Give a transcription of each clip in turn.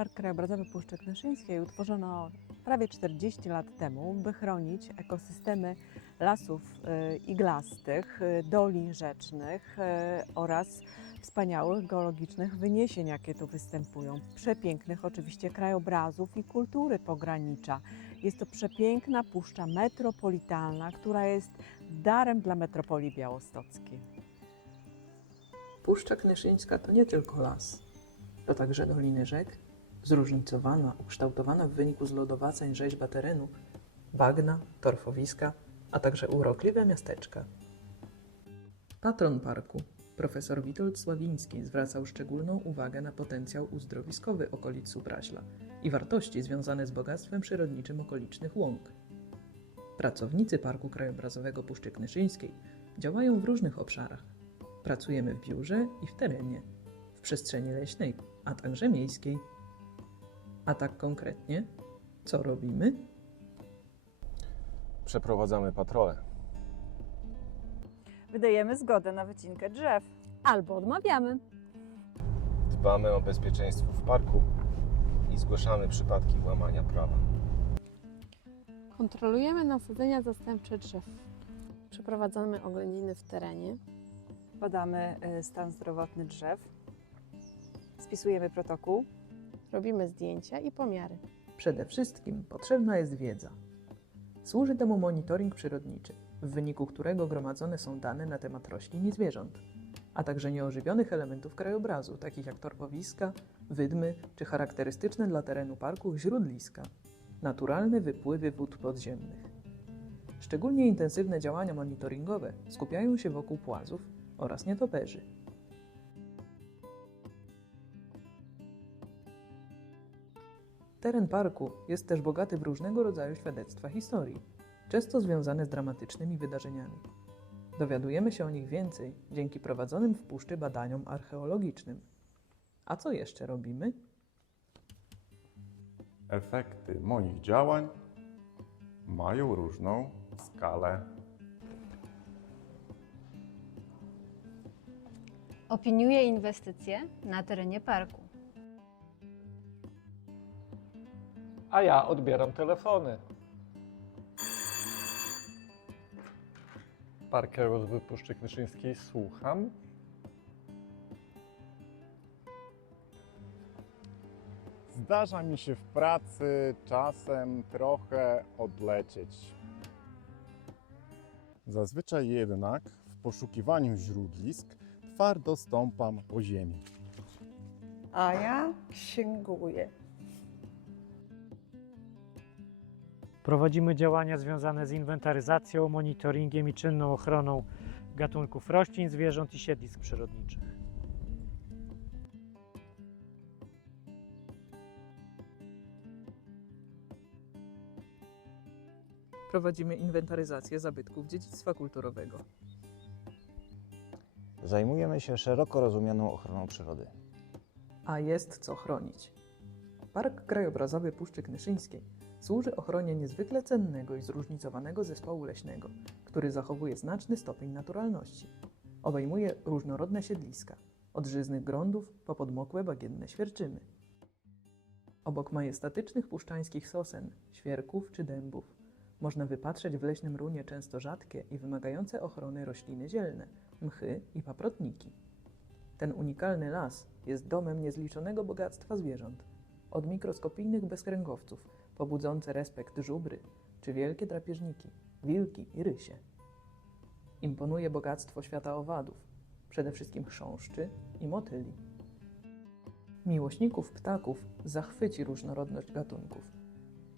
Park Krajobrazowy Puszczy Knyszyńskiej utworzono prawie 40 lat temu, by chronić ekosystemy lasów y, iglastych, y, dolin rzecznych y, oraz wspaniałych geologicznych wyniesień, jakie tu występują. Przepięknych oczywiście krajobrazów i kultury pogranicza. Jest to przepiękna puszcza metropolitalna, która jest darem dla metropolii białostockiej. Puszcza Knyszyńska to nie tylko las, to także doliny rzek, zróżnicowana, ukształtowana w wyniku zlodowaceń rzeźba terenu, bagna, torfowiska, a także urokliwe miasteczka. Patron parku, profesor Witold Sławiński, zwracał szczególną uwagę na potencjał uzdrowiskowy okolic Supraśla i wartości związane z bogactwem przyrodniczym okolicznych łąk. Pracownicy Parku Krajobrazowego Puszczy Knyszyńskiej działają w różnych obszarach. Pracujemy w biurze i w terenie, w przestrzeni leśnej, a także miejskiej. A tak konkretnie, co robimy? Przeprowadzamy patrole. Wydajemy zgodę na wycinkę drzew. Albo odmawiamy. Dbamy o bezpieczeństwo w parku i zgłaszamy przypadki łamania prawa. Kontrolujemy nasadzenia zastępcze drzew. Przeprowadzamy oględziny w terenie. Badamy y, stan zdrowotny drzew. Spisujemy protokół. Robimy zdjęcia i pomiary. Przede wszystkim potrzebna jest wiedza. Służy temu monitoring przyrodniczy, w wyniku którego gromadzone są dane na temat roślin i zwierząt, a także nieożywionych elementów krajobrazu, takich jak torpowiska, wydmy czy charakterystyczne dla terenu parku źródliska, naturalne wypływy wód podziemnych. Szczególnie intensywne działania monitoringowe skupiają się wokół płazów oraz nietoperzy. Teren parku jest też bogaty w różnego rodzaju świadectwa historii, często związane z dramatycznymi wydarzeniami. Dowiadujemy się o nich więcej dzięki prowadzonym w puszczy badaniom archeologicznym. A co jeszcze robimy? Efekty moich działań mają różną skalę. Opiniuje inwestycje na terenie parku. A ja odbieram telefony. Park Krajobrazowy Puszczy Knyszyńskiej słucham. Zdarza mi się w pracy czasem trochę odlecieć. Zazwyczaj jednak w poszukiwaniu źródlisk twardo stąpam po ziemi. A ja księguję. Prowadzimy działania związane z inwentaryzacją, monitoringiem i czynną ochroną gatunków roślin, zwierząt i siedlisk przyrodniczych. Prowadzimy inwentaryzację zabytków dziedzictwa kulturowego. Zajmujemy się szeroko rozumianą ochroną przyrody. A jest co chronić. Park Krajobrazowy Puszczy Knyszyńskiej służy ochronie niezwykle cennego i zróżnicowanego zespołu leśnego, który zachowuje znaczny stopień naturalności. Obejmuje różnorodne siedliska, od żyznych grądów po podmokłe bagienne świerczyny. Obok majestatycznych puszczańskich sosen, świerków czy dębów można wypatrzeć w leśnym runie często rzadkie i wymagające ochrony rośliny zielne, mchy i paprotniki. Ten unikalny las jest domem niezliczonego bogactwa zwierząt, od mikroskopijnych bezkręgowców, po budzące respekt żubry, czy wielkie drapieżniki, wilki i rysie. Imponuje bogactwo świata owadów, przede wszystkim chrząszczy i motyli. Miłośników ptaków zachwyci różnorodność gatunków,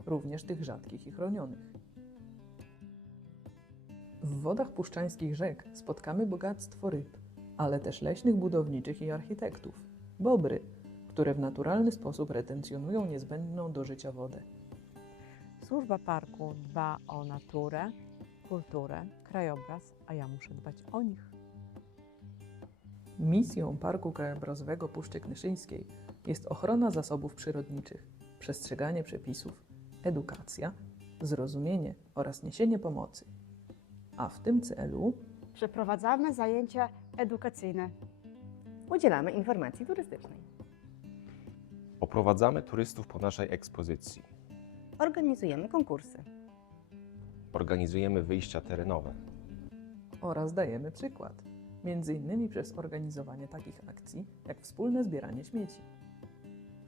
również tych rzadkich i chronionych. W wodach puszczańskich rzek spotkamy bogactwo ryb, ale też leśnych budowniczych i architektów, bobry, które w naturalny sposób retencjonują niezbędną do życia wodę. Służba parku dba o naturę, kulturę, krajobraz, a ja muszę dbać o nich. Misją Parku Krajobrazowego Puszczy Knyszyńskiej jest ochrona zasobów przyrodniczych, przestrzeganie przepisów, edukacja, zrozumienie oraz niesienie pomocy. A w tym celu Przeprowadzamy zajęcia edukacyjne. Udzielamy informacji turystycznej. Oprowadzamy turystów po naszej ekspozycji. Organizujemy konkursy. Organizujemy wyjścia terenowe. Oraz dajemy przykład, między innymi przez organizowanie takich akcji jak wspólne zbieranie śmieci.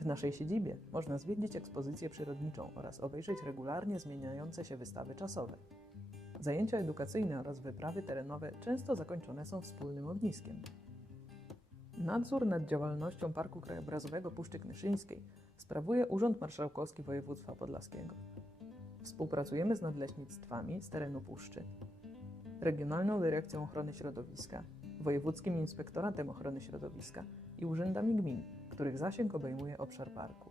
W naszej siedzibie można zwiedzić ekspozycję przyrodniczą oraz obejrzeć regularnie zmieniające się wystawy czasowe. Zajęcia edukacyjne oraz wyprawy terenowe często zakończone są wspólnym ogniskiem. Nadzór nad działalnością Parku Krajobrazowego Puszczy Knyszyńskiej sprawuje Urząd Marszałkowski Województwa Podlaskiego. Współpracujemy z nadleśnictwami z terenu puszczy, Regionalną Dyrekcją Ochrony Środowiska, Wojewódzkim Inspektoratem Ochrony Środowiska i urzędami gmin, których zasięg obejmuje obszar parku.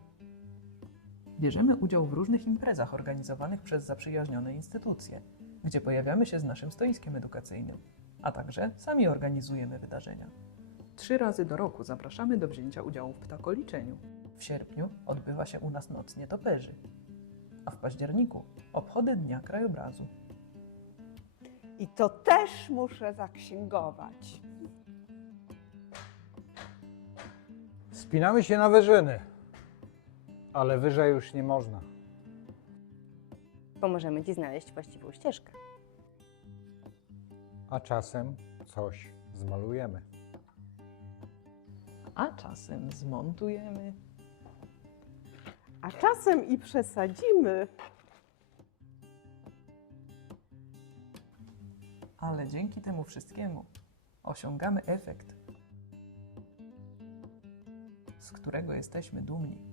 Bierzemy udział w różnych imprezach organizowanych przez zaprzyjaźnione instytucje, gdzie pojawiamy się z naszym stoiskiem edukacyjnym, a także sami organizujemy wydarzenia. Trzy razy do roku zapraszamy do wzięcia udziału w ptakoliczeniu. W sierpniu odbywa się u nas Noc Nietoperzy, a w październiku obchody Dnia Krajobrazu. I to też muszę zaksięgować. Wspinamy się na wyżyny, ale wyżej już nie można. Pomożemy Ci znaleźć właściwą ścieżkę. A czasem coś zmalujemy. A czasem zmontujemy. A czasem i przesadzimy. Ale dzięki temu wszystkiemu osiągamy efekt, z którego jesteśmy dumni.